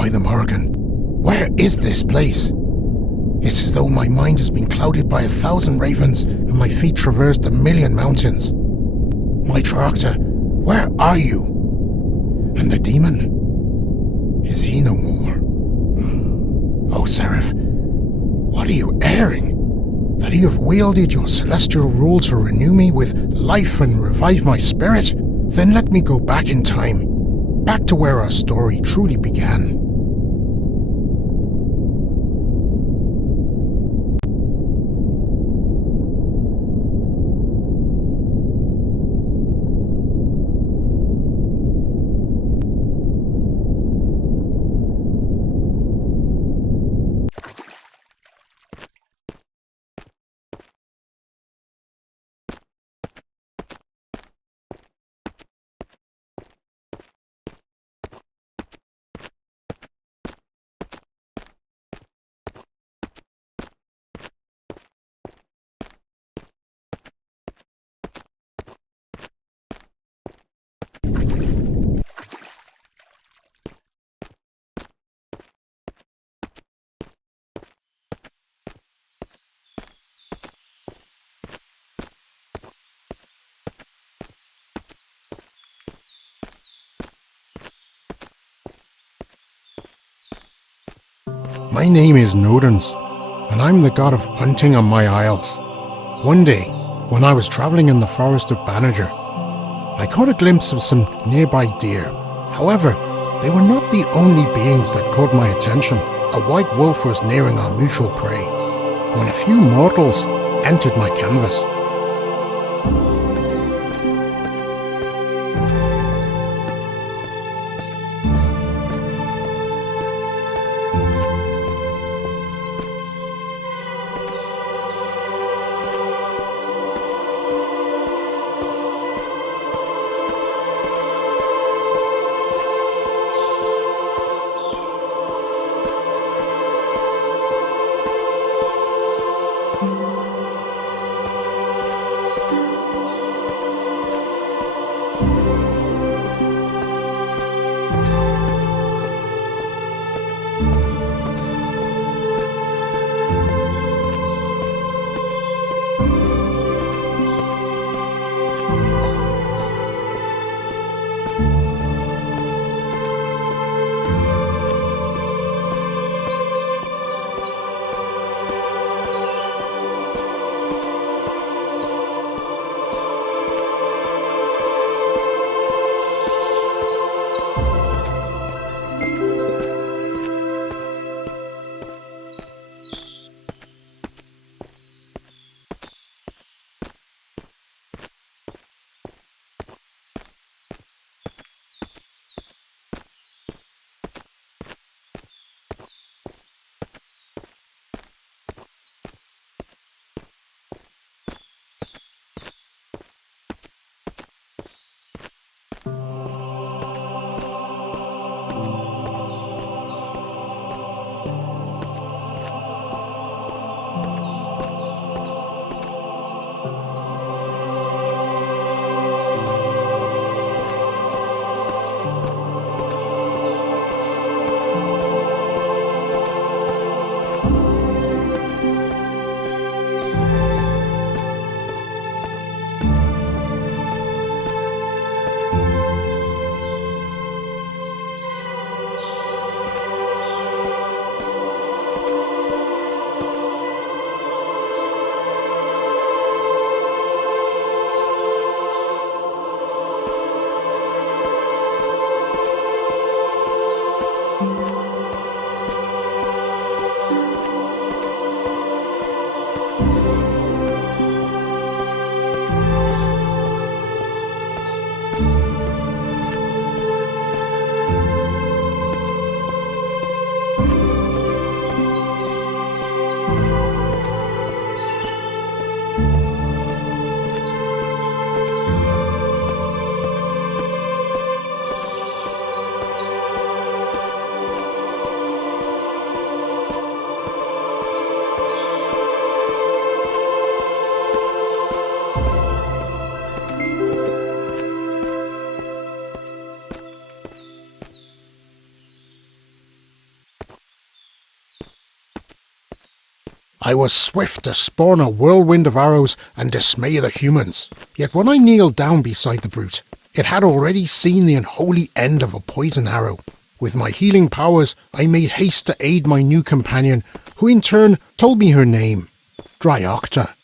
by the Morgan. Where is this place? It's as though my mind has been clouded by 1,000 ravens and my feet traversed 1,000,000 mountains. My Draíochta, where are you? And the demon? Is he no more? O Seraph, what are you airing? That you have wielded your celestial rule to renew me with life and revive my spirit? Then let me go back in time, back to where our story truly began. My name is Nodens, and I'm the god of hunting on my isles. One day, when I was traveling in the forest of Bodur, I caught a glimpse of some nearby deer. However, they were not the only beings that caught my attention. A white wolf was nearing our mutual prey, when a few mortals entered my canvas. I was swift to spawn a whirlwind of arrows and dismay the humans. Yet when I kneeled down beside the brute, it had already seen the unholy end of a poison arrow. With my healing powers, I made haste to aid my new companion, who in turn told me her name, Draíochta.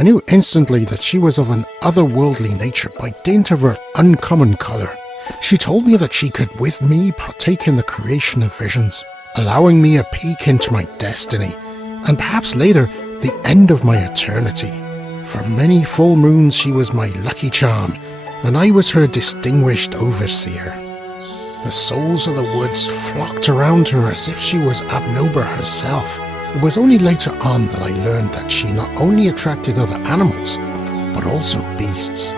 I knew instantly that she was of an otherworldly nature by dint of her uncommon colour. She told me that she could with me partake in the creation of visions, allowing me a peek into my destiny, and perhaps later the end of my eternity. For many full moons she was my lucky charm, and I was her distinguished overseer. The souls of the woods flocked around her as if she was Abnober herself. It was only later on that I learned that she not only attracted other animals, but also beasts.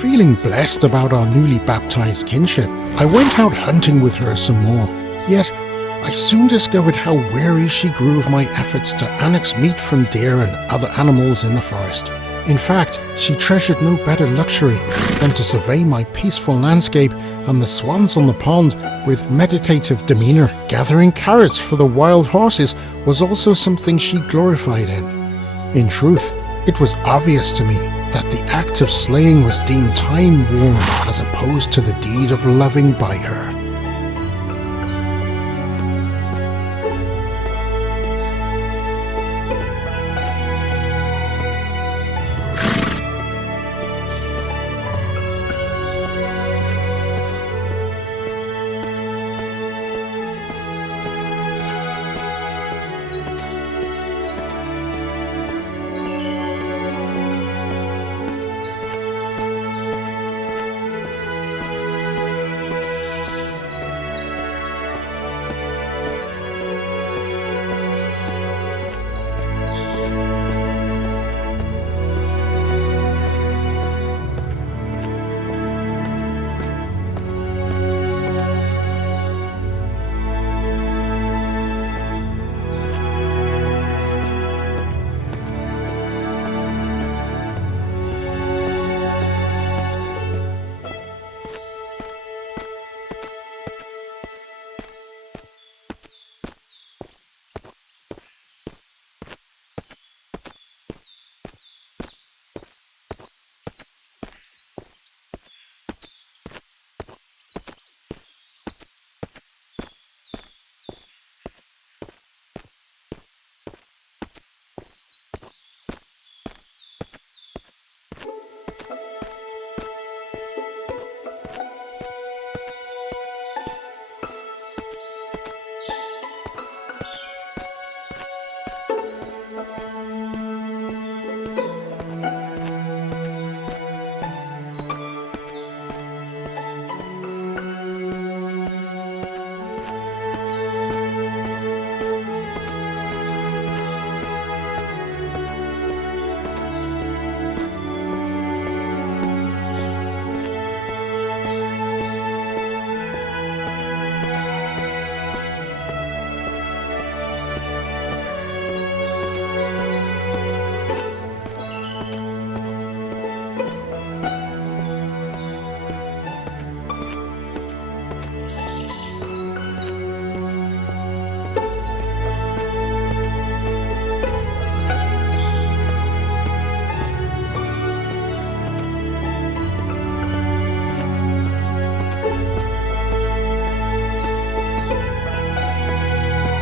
Feeling blessed about our newly baptized kinship, I went out hunting with her some more. Yet, I soon discovered how weary she grew of my efforts to annex meat from deer and other animals in the forest. In fact, she treasured no better luxury than to survey my peaceful landscape and the swans on the pond with meditative demeanor. Gathering carrots for the wild horses was also something she glorified in. In truth, it was obvious to me that the act of slaying was deemed time-worn as opposed to the deed of loving by her.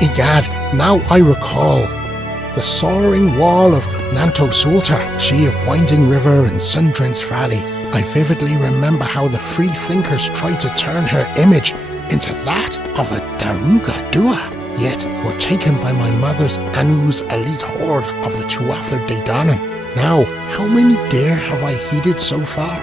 Egad, now I recall. The soaring wall of Nantosulta, she of winding river and sun-drenched valley. I vividly remember how the free thinkers tried to turn her image into that of a Daruga Dua, yet were taken by my mother's Anu's elite horde of the Tuatha De Danann. Now, how many dare have I heeded so far?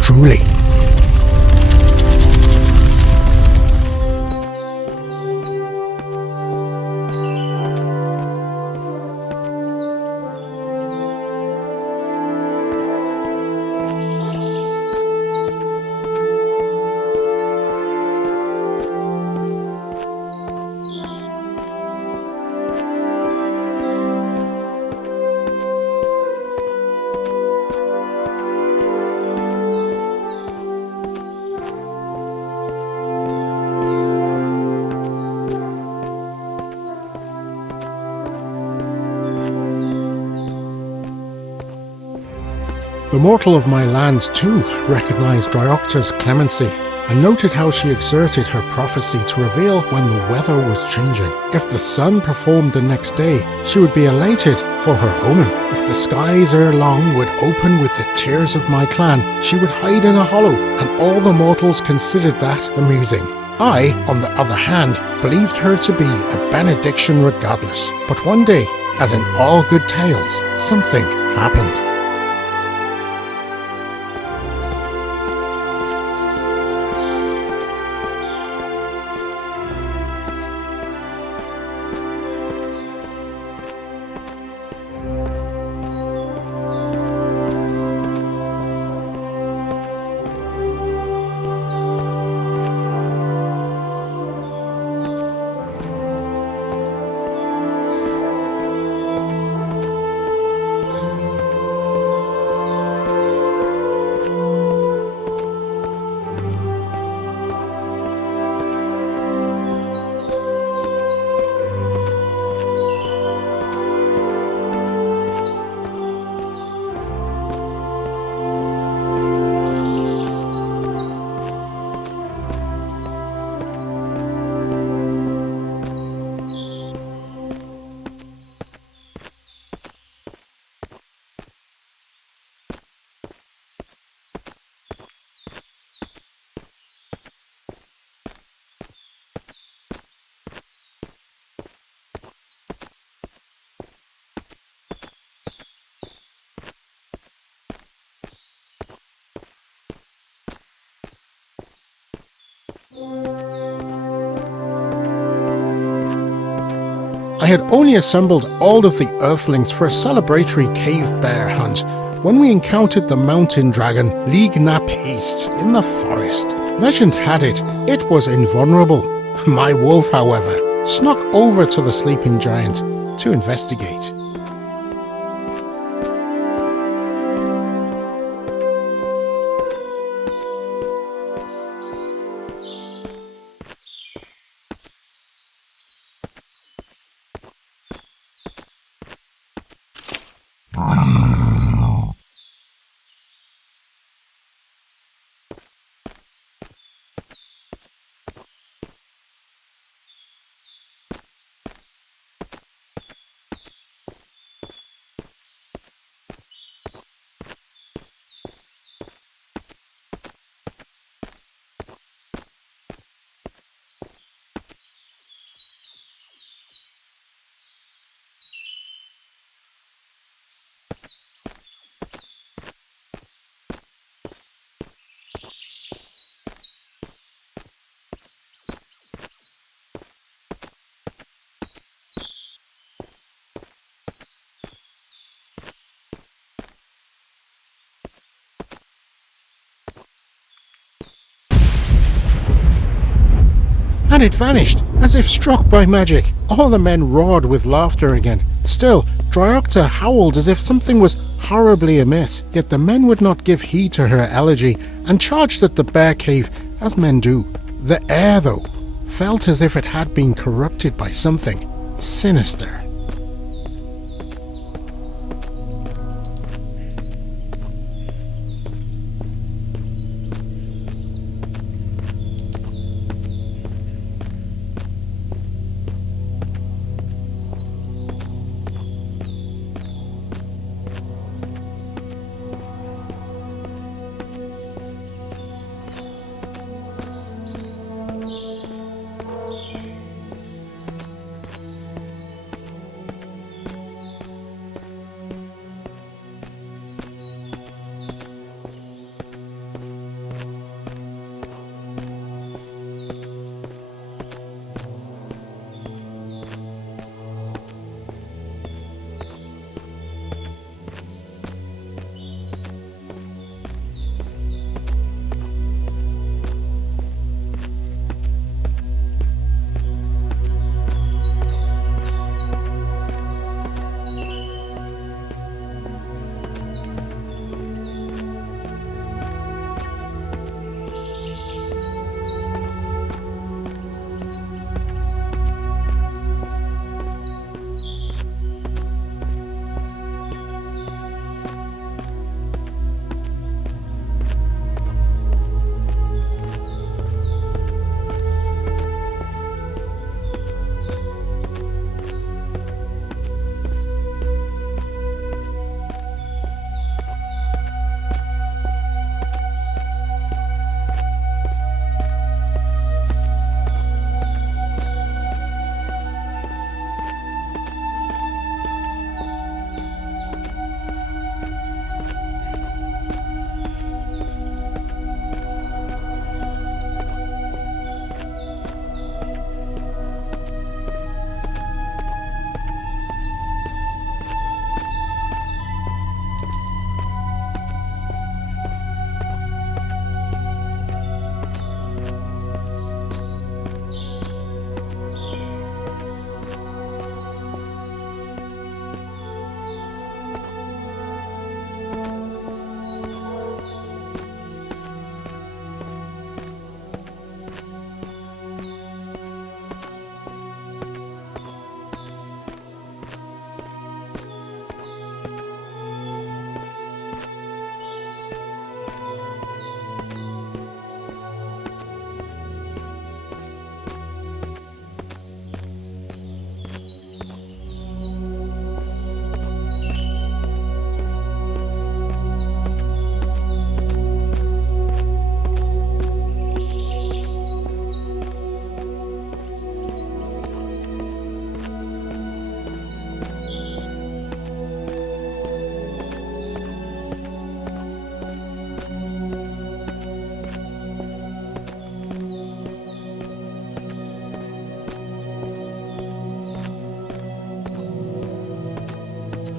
Truly. The mortal of my lands, too, recognized Draíochta's clemency and noted how she exerted her prophecy to reveal when the weather was changing. If the sun performed the next day, she would be elated for her omen. If the skies ere long would open with the tears of my clan, she would hide in a hollow, and all the mortals considered that amusing. I, on the other hand, believed her to be a benediction regardless. But one day, as in all good tales, something happened. I had only assembled all of the earthlings for a celebratory cave bear hunt when we encountered the mountain dragon Haste in the forest. Legend had it, it was invulnerable. My wolf, however, snuck over to the sleeping giant to investigate. And it vanished, as if struck by magic. All the men roared with laughter again. Still, Draíochta howled as if something was horribly amiss, yet the men would not give heed to her elegy, and charged at the bear cave, as men do. The air, though, felt as if it had been corrupted by something sinister.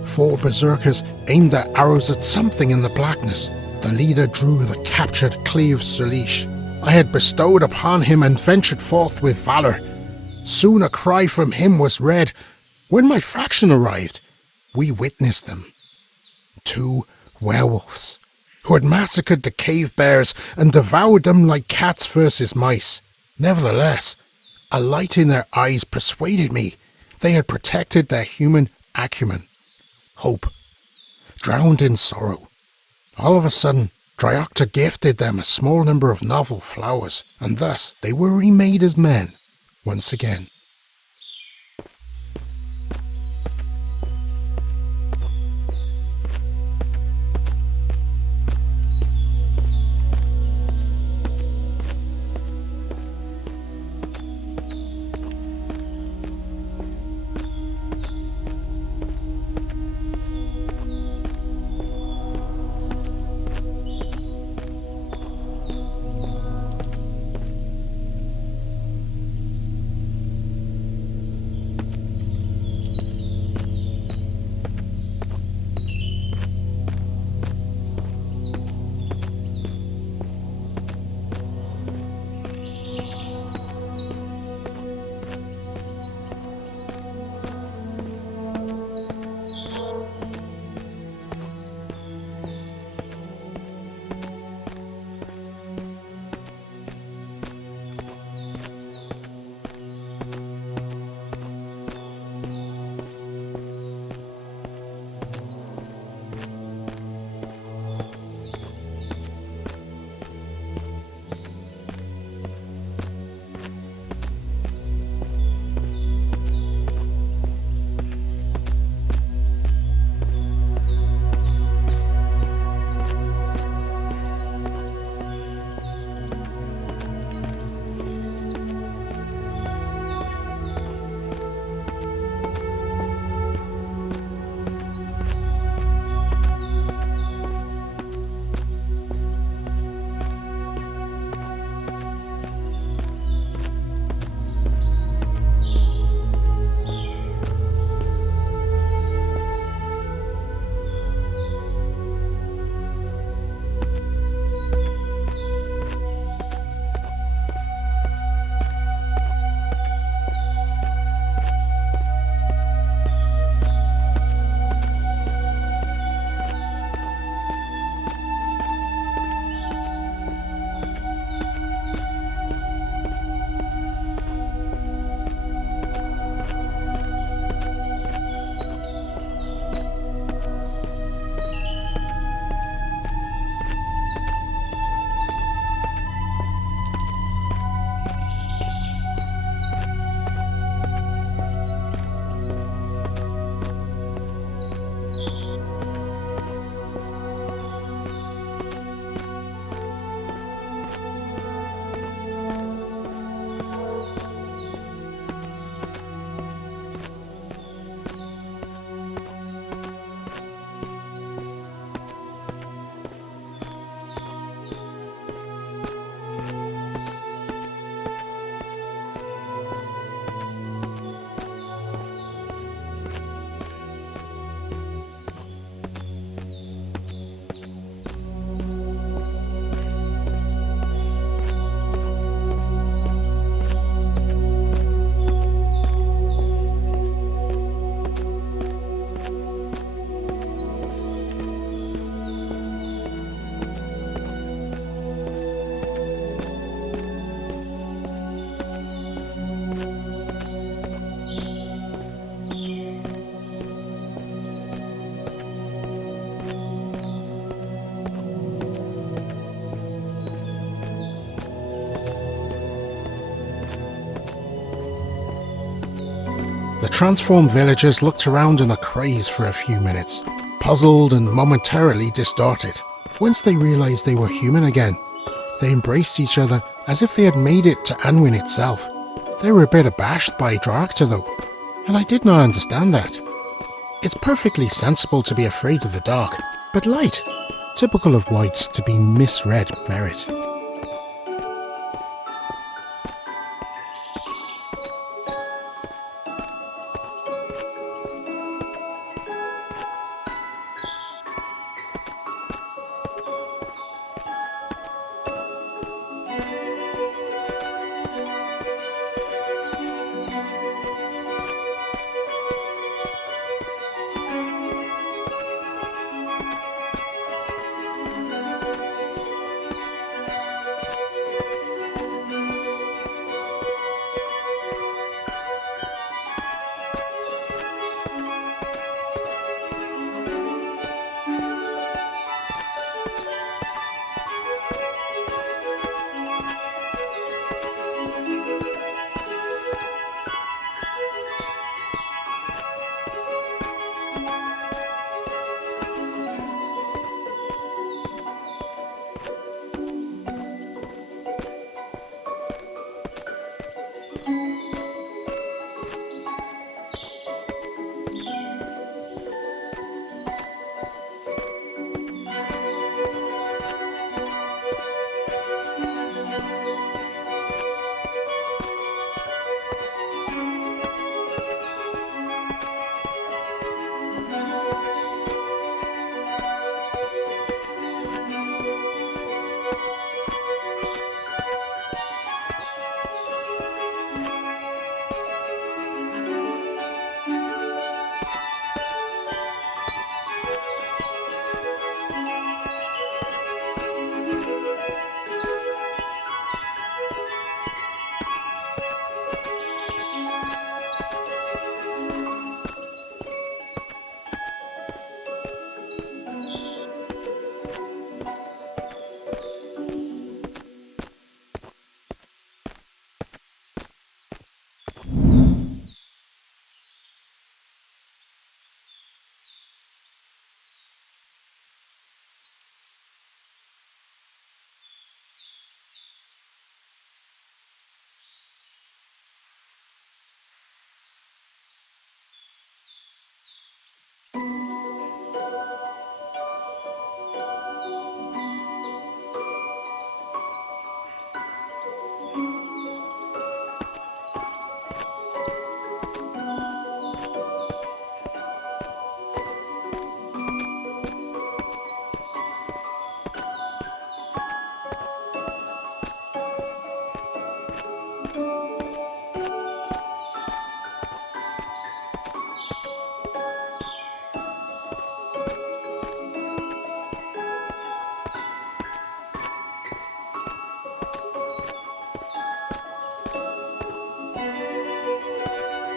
4 berserkers aimed their arrows at something in the blackness. The leader drew the captured Cleave Sulish. I had bestowed upon him and ventured forth with valour. Soon a cry from him was read. When my fraction arrived, we witnessed them. 2 werewolves, who had massacred the cave bears and devoured them like cats versus mice. Nevertheless, a light in their eyes persuaded me they had protected their human acumen, hope, drowned in sorrow. All of a sudden, Draíochta gifted them a small number of novel flowers, and thus they were remade as men once again. The transformed villagers looked around in a craze for a few minutes, puzzled and momentarily distorted. Once they realized they were human again, they embraced each other as if they had made it to Anwin itself. They were a bit abashed by Draíochta though, and I did not understand that. It's perfectly sensible to be afraid of the dark, but light, typical of whites to be misread merit.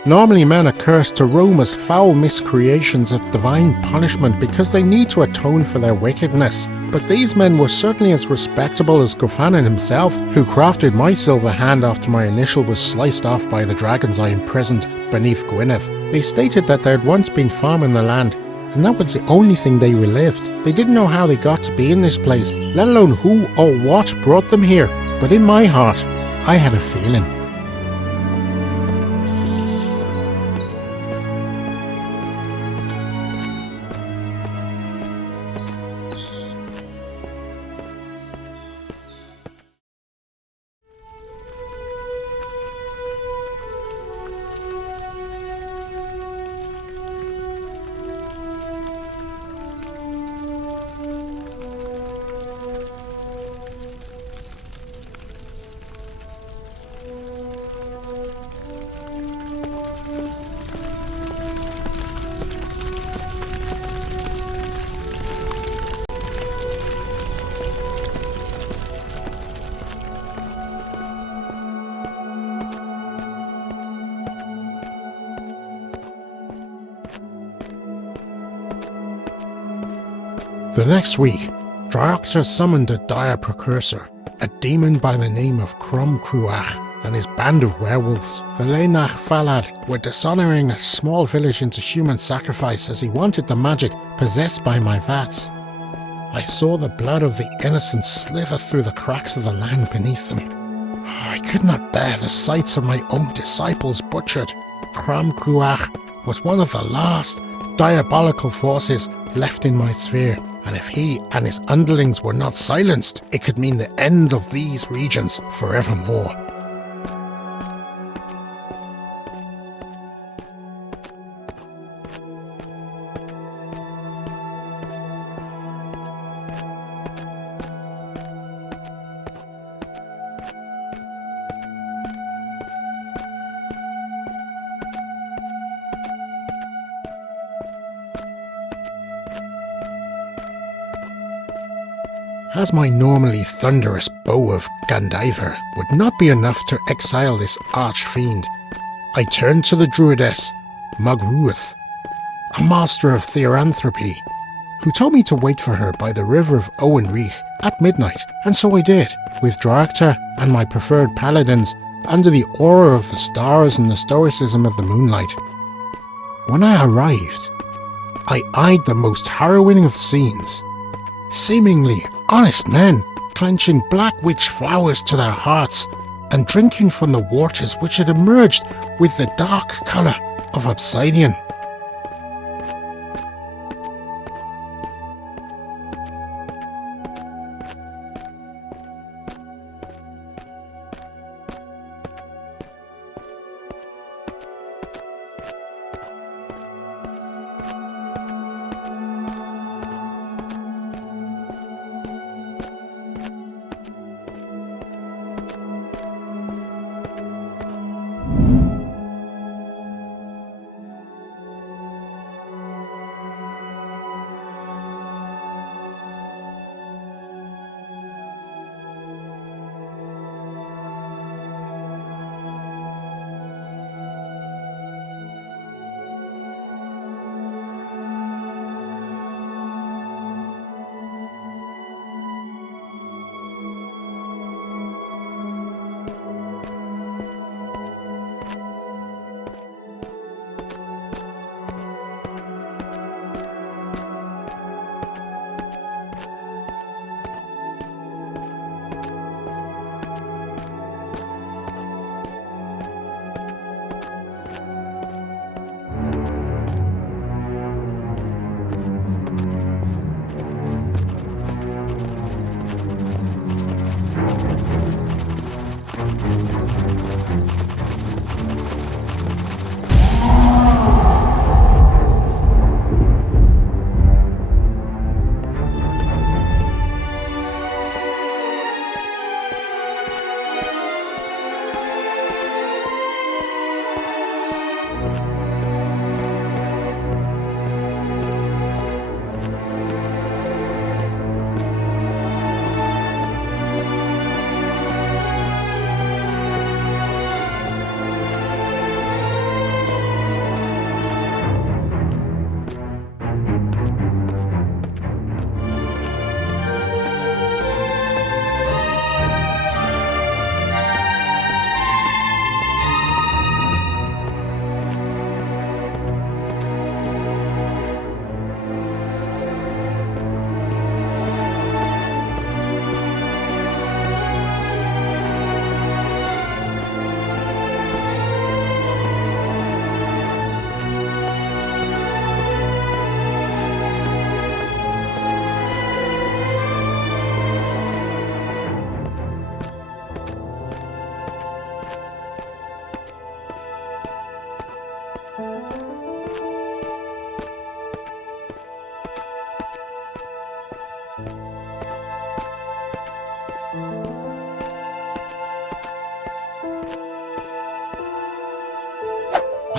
Normally men are cursed to roam as foul miscreations of divine punishment because they need to atone for their wickedness. But these men were certainly as respectable as Gofanan himself, who crafted my silver hand after my initial was sliced off by the dragons I imprisoned beneath Gwynedd. They stated that there had once been farm the land, and that was the only thing they relived. They didn't know how they got to be in this place, let alone who or what brought them here. But in my heart, I had a feeling. The next week, Draíochta summoned a dire precursor, a demon by the name of Cruach, and his band of werewolves. The Leinach Falad were dishonouring a small village into human sacrifice as he wanted the magic possessed by my vats. I saw the blood of the innocent slither through the cracks of the land beneath them. I could not bear the sights of my own disciples butchered. Cruach was one of the last diabolical forces left in my sphere, and if he and his underlings were not silenced, it could mean the end of these regions forevermore. As my normally thunderous bow of Gandaiver would not be enough to exile this arch-fiend, I turned to the druidess Magruath, a master of theoranthropy, who told me to wait for her by the river of Owenreich at midnight, and so I did, with Draíochta and my preferred paladins under the aura of the stars and the stoicism of the moonlight. When I arrived, I eyed the most harrowing of scenes. Seemingly honest men clenching black witch flowers to their hearts and drinking from the waters which had emerged with the dark colour of obsidian.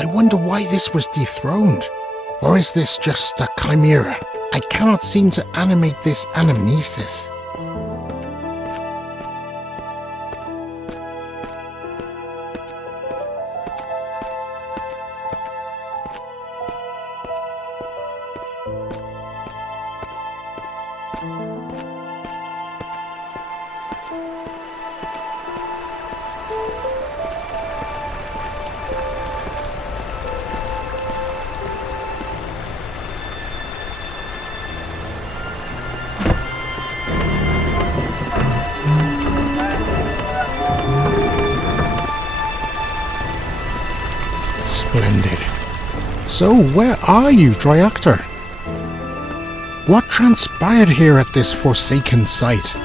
I wonder why this was dethroned. Or is this just a chimera? I cannot seem to animate this anamnesis. Splendid. So, where are you, Draíochta? What transpired here at this forsaken site?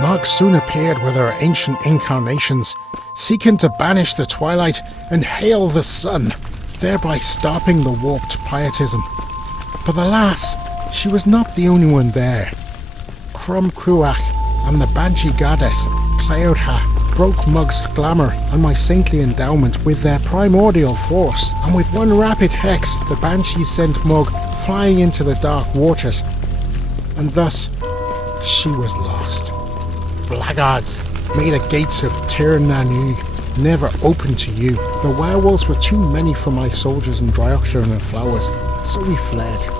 Marks soon appeared with her ancient incarnations, seeking to banish the twilight and hail the sun, thereby stopping the warped pietism. But alas, she was not the only one there. Crum Cruach and the Banshee goddess, Draíochta, broke Mug's glamour and my saintly endowment with their primordial force, and with one rapid hex the Banshees sent Mug flying into the dark waters, and thus she was lost. Blackguards, may the gates of Tir Nanu never open to you. The werewolves were too many for my soldiers and Draíochta and her flowers, so we fled.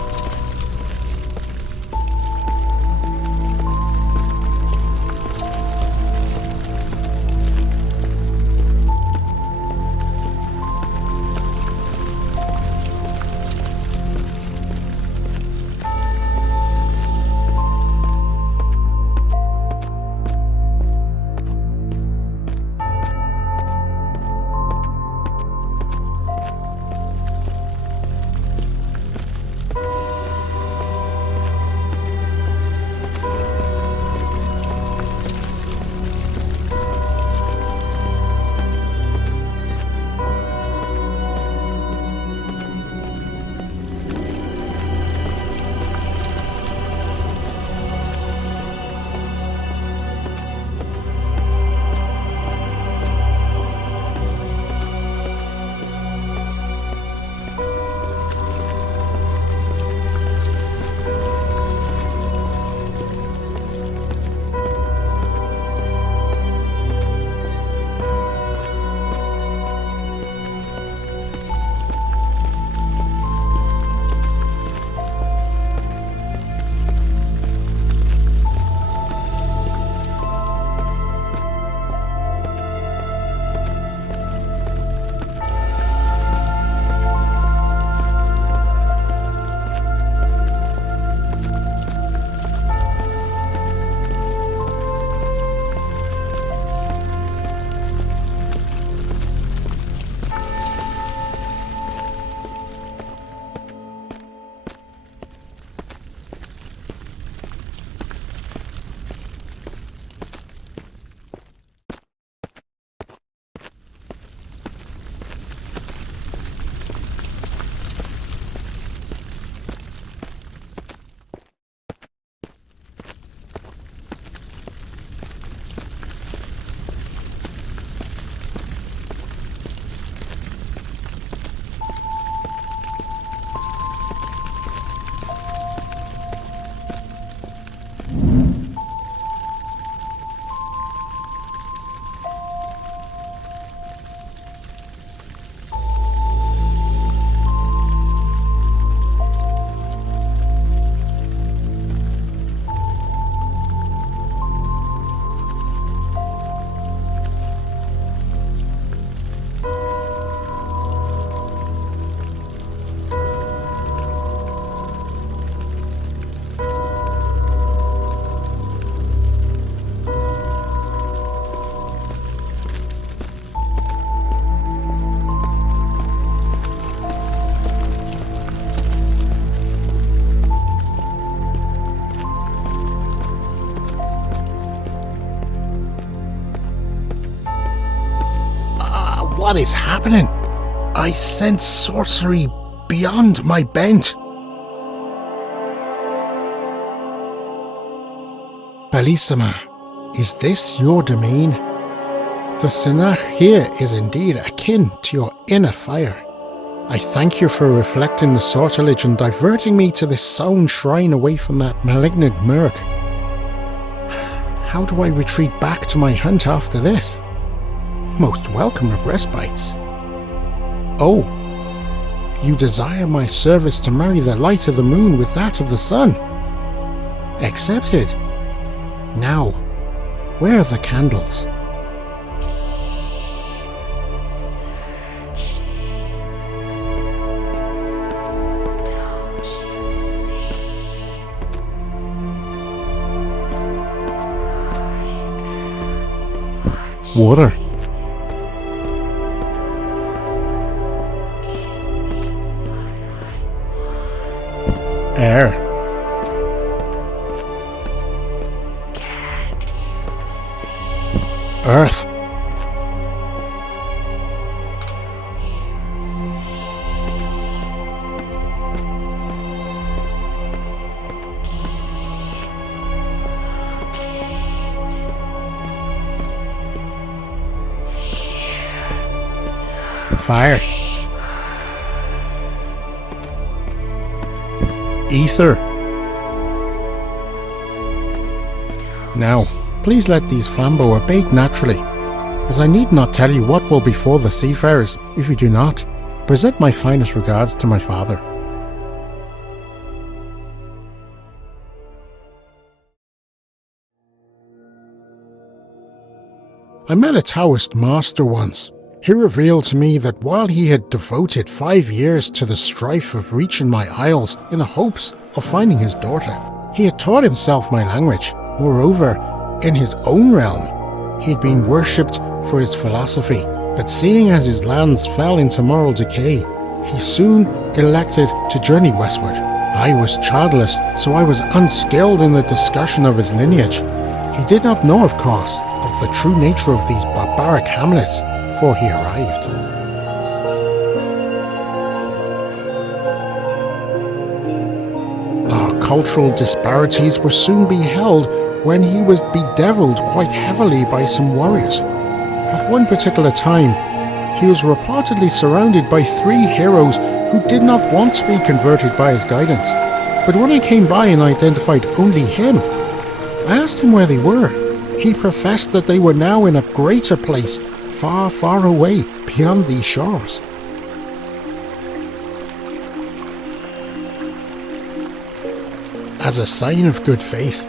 What is happening? I sense sorcery beyond my bent. Bellissima, is this your domain? The Sinach here is indeed akin to your inner fire. I thank you for reflecting the sortilege and diverting me to this sown shrine away from that malignant murk. How do I retreat back to my hunt after this? Most welcome of respites. Oh, you desire my service to marry the light of the moon with that of the sun. Accepted. Now, where are the candles? Water. Air. Earth. Fire. Ether. Now, please let these flambeaux abate naturally, as I need not tell you what will befall the seafarers if you do not. Present my finest regards to my father. I met a Taoist master once. He revealed to me that while he had devoted 5 years to the strife of reaching my isles in the hopes of finding his daughter, he had taught himself my language. Moreover, in his own realm, he had been worshipped for his philosophy. But seeing as his lands fell into moral decay, he soon elected to journey westward. I was childless, so I was unskilled in the discussion of his lineage. He did not know, of course, of the true nature of these barbaric hamlets before he arrived. Our cultural disparities were soon beheld when he was bedeviled quite heavily by some warriors. At one particular time, he was reportedly surrounded by 3 heroes who did not want to be converted by his guidance. But when I came by and identified only him, I asked him where they were. He professed that they were now in a greater place, far, far away, beyond these shores. As a sign of good faith,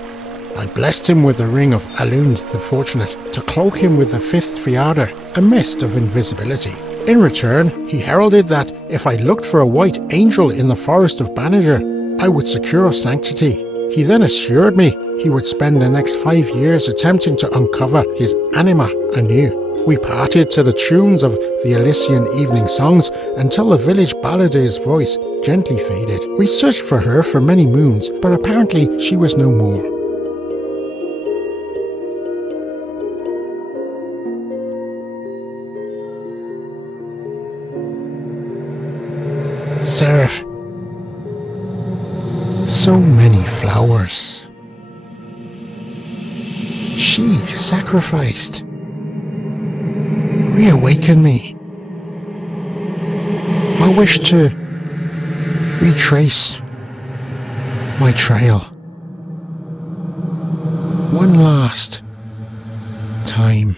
I blessed him with the ring of Alund the Fortunate to cloak him with the 5th Fiada, a mist of invisibility. In return, he heralded that if I looked for a white angel in the forest of Banager, I would secure sanctity. He then assured me he would spend the next 5 years attempting to uncover his anima anew. We parted to the tunes of the Elysian evening songs until the village balladeer's voice gently faded. We searched for her for many moons, but apparently she was no more. Seraph. So many flowers. She sacrificed. Reawaken me. I wish to retrace my trail. One last time.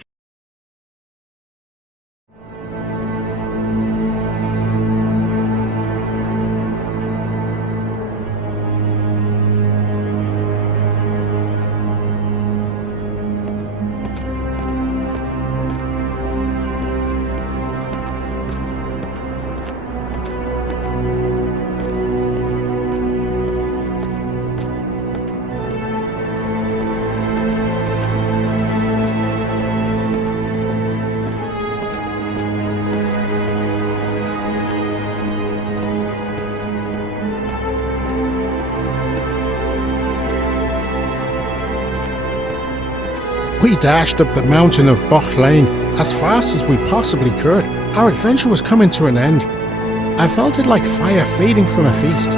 We dashed up the mountain of Boch Lane as fast as we possibly could. Our adventure was coming to an end. I felt it like fire fading from a feast.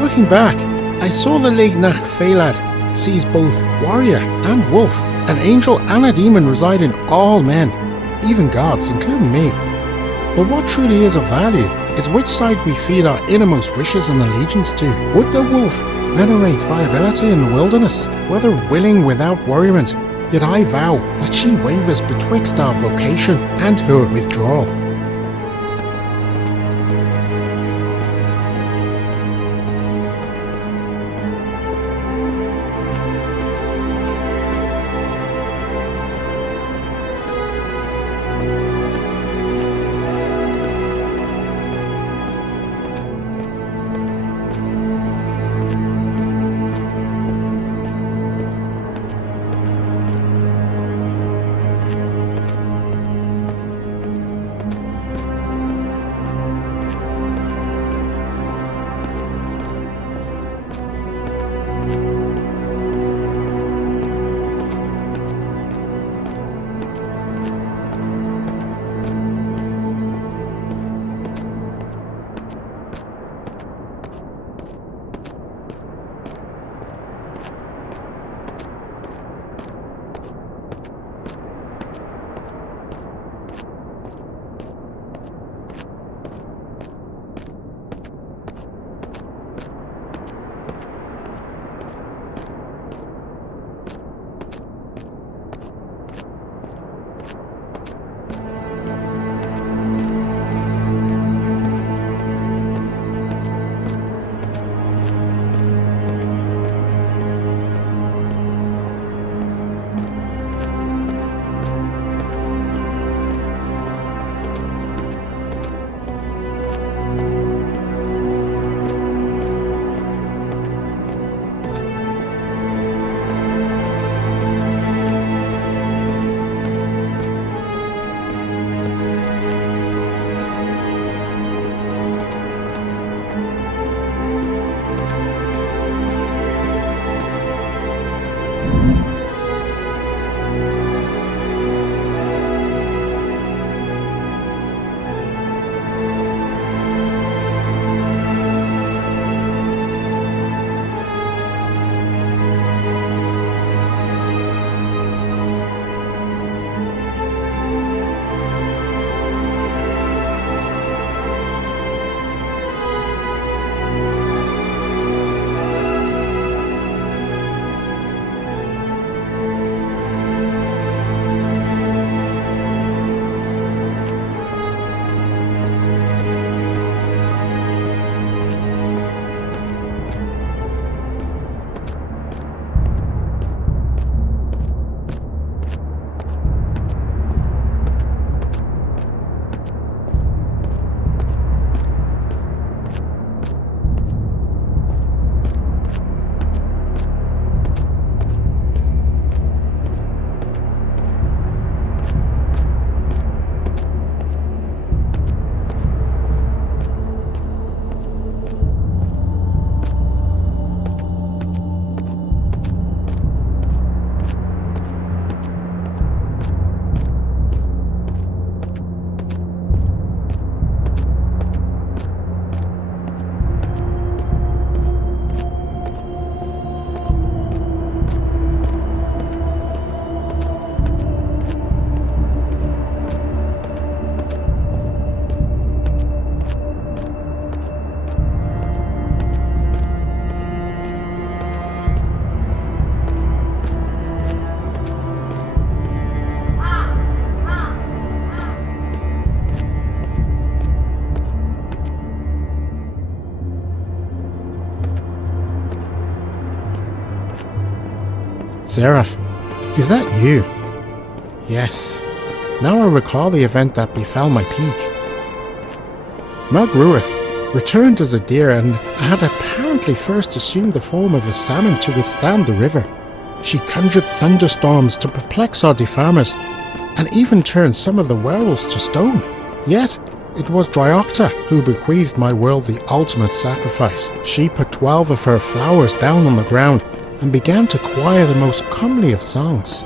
Looking back, I saw the Lake Nach Feilad sees both warrior and wolf, an angel and a demon reside in all men, even gods, including me. But what truly is of value is which side we feel our innermost wishes and allegiance to. Would the wolf venerate viability in the wilderness, whether willing without worriment? Yet I vow that she wavers betwixt our vocation and her withdrawal. Seraph, is that you? Yes. Now I recall the event that befell my peak. Malgruith returned as a deer and had apparently first assumed the form of a salmon to withstand the river. She conjured thunderstorms to perplex our defarmers, and even turned some of the werewolves to stone. Yet, it was Draíochta who bequeathed my world the ultimate sacrifice. She put 12 of her flowers down on the ground and began to choir the most comely of songs.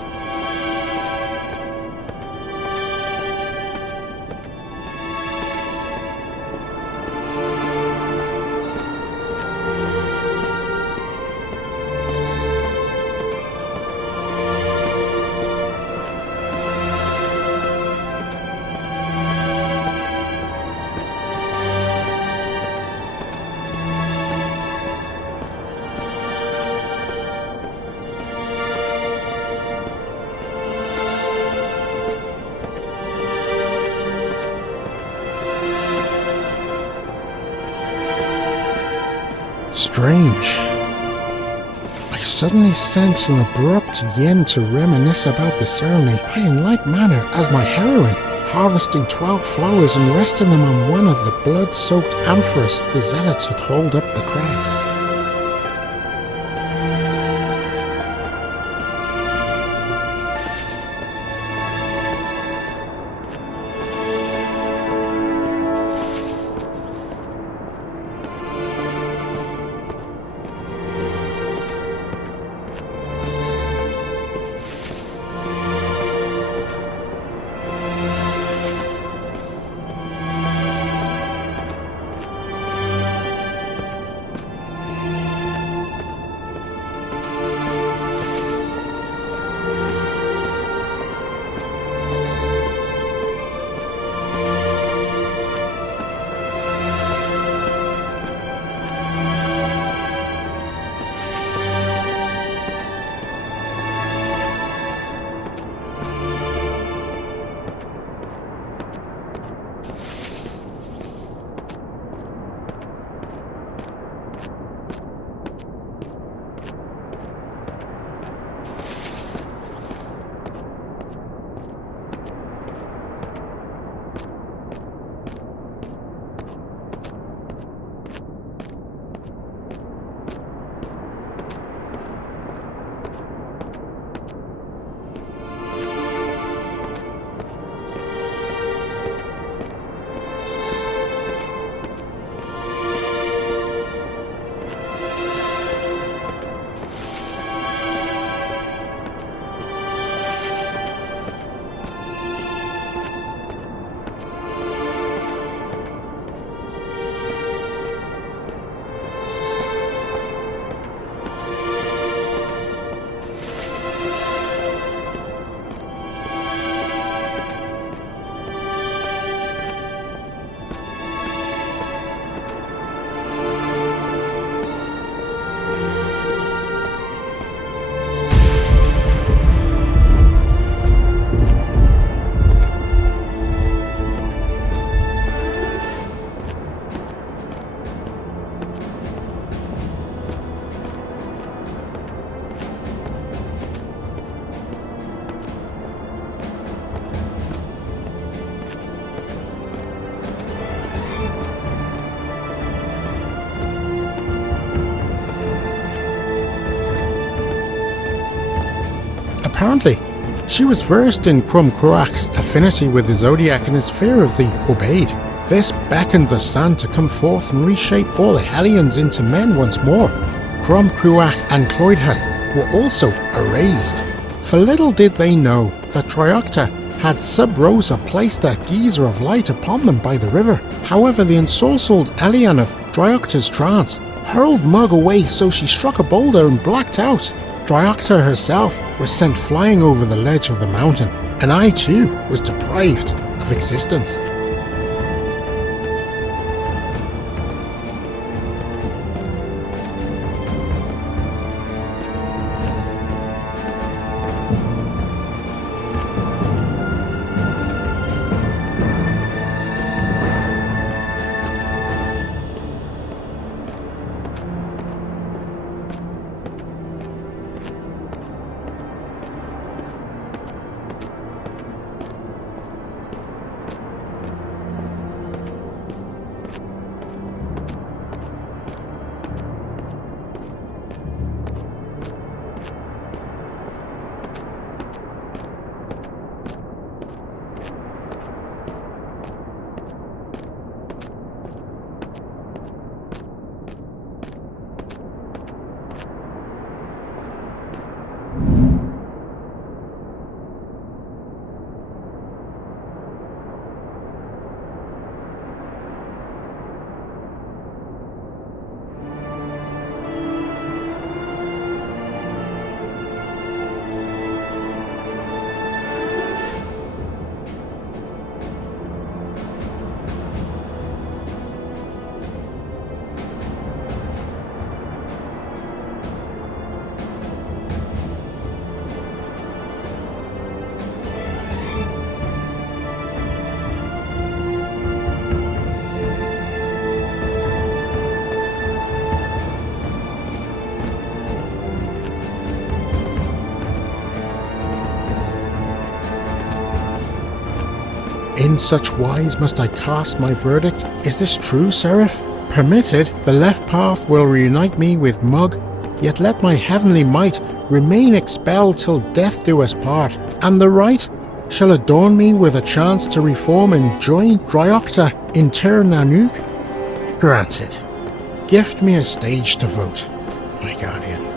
strange. I suddenly sense an abrupt yen to reminisce about the ceremony, I in like manner as my heroine, harvesting 12 flowers and resting them on one of the blood-soaked amphoras the zealots had hauled up the crags. Apparently, she was versed in Cruach's affinity with the zodiac and his fear of the obeyed. This beckoned the sun to come forth and reshape all the Hellions into men once more. Cruach and Cloydha were also erased. For little did they know that Draíochta had Sub Rosa placed a geyser of light upon them by the river. However, the ensorcelled Elian of Draíochta's trance hurled Mug away, so she struck a boulder and blacked out. Draíochta herself was sent flying over the ledge of the mountain, and I too was deprived of existence. In such wise must I cast my verdict. Is this true, Seraph? Permitted, the left path will reunite me with Mug, yet let my heavenly might remain expelled till death do us part, and the right shall adorn me with a chance to reform and join Draíochta in Tir Nanuk? Granted. Gift me a stage to vote, my guardian.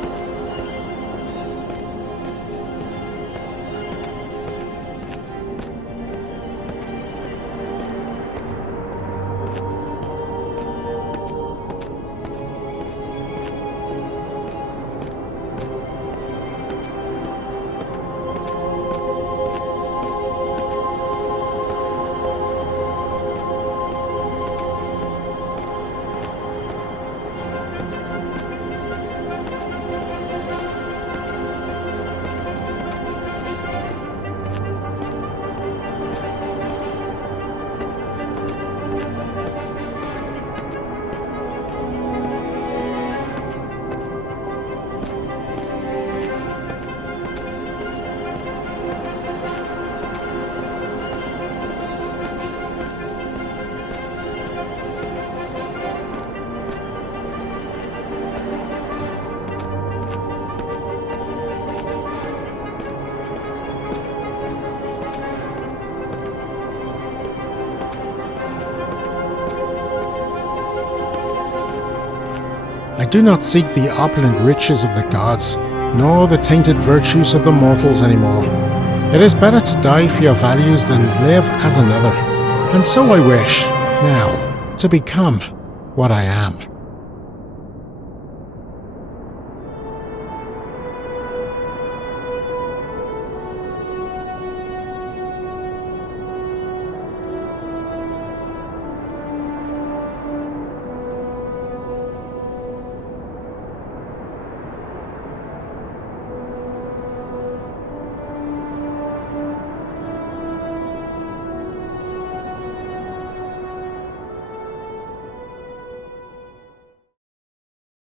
I do not seek the opulent riches of the gods, nor the tainted virtues of the mortals anymore. It is better to die for your values than live as another, and so I wish, now, to become what I am.